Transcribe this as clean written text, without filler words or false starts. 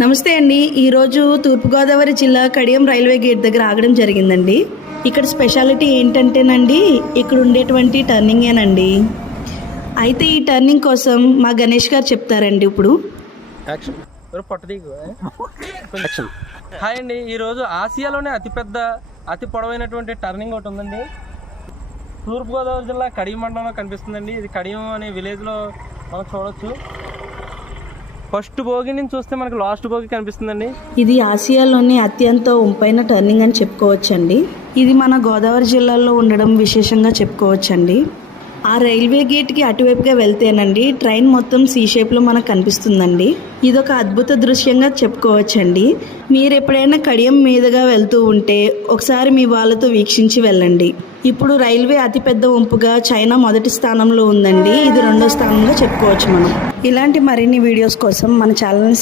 నమస్తే అండి. ఈరోజు తూర్పుగోదావరి జిల్లా కడియం రైల్వే గేట్ దగ్గర ఆగడం జరిగిందండి. ఇక్కడ స్పెషాలిటీ ఏంటంటేనండి, ఇక్కడ ఉండేటువంటి టర్నింగేనండి. అయితే ఈ టర్నింగ్ కోసం మా గణేష్ గారు చెప్తారండి ఇప్పుడు. హాయ్ అండి, ఈరోజు ఆసియాలోనే అతి పొడవైనటువంటి టర్నింగ్ ఒకటి ఉందండి. తూర్పుగోదావరి జిల్లా కడియం మండలంలో కనిపిస్తుందండి. ఇది కడియం అనే విలేజ్లో మనం చూడొచ్చు. ఫస్ట్ భోగి నుంచి చూస్తే మనకు లాస్ట్ భోగి కనిపిస్తుందండి. ఇది ఆసియాలోని అత్యంత వంపైన టర్నింగ్ అని చెప్పుకోవచ్చండి. ఇది మన గోదావరి జిల్లాలో ఉండడం విశేషంగా చెప్పుకోవచ్చండి. ఆ రైల్వే గేట్కి అటువైపుగా వెళ్తేనండి ట్రైన్ మొత్తం సి షేప్లో మనకు కనిపిస్తుందండి. ఇదొక అద్భుత దృశ్యంగా చెప్పుకోవచ్చండి. మీరు ఎప్పుడైనా కడియం మీదుగా వెళ్తూ ఉంటే ఒకసారి మీ వాళ్ళతో వీక్షించి వెళ్ళండి. ఇప్పుడు రైల్వే అతిపెద్ద వంపుగా చైనా మొదటి స్థానంలో ఉందండి. ఇది రెండో స్థానంగా చెప్పుకోవచ్చు మనం. ఇలాంటి మరిన్ని వీడియోస్ కోసం మన ఛానల్ని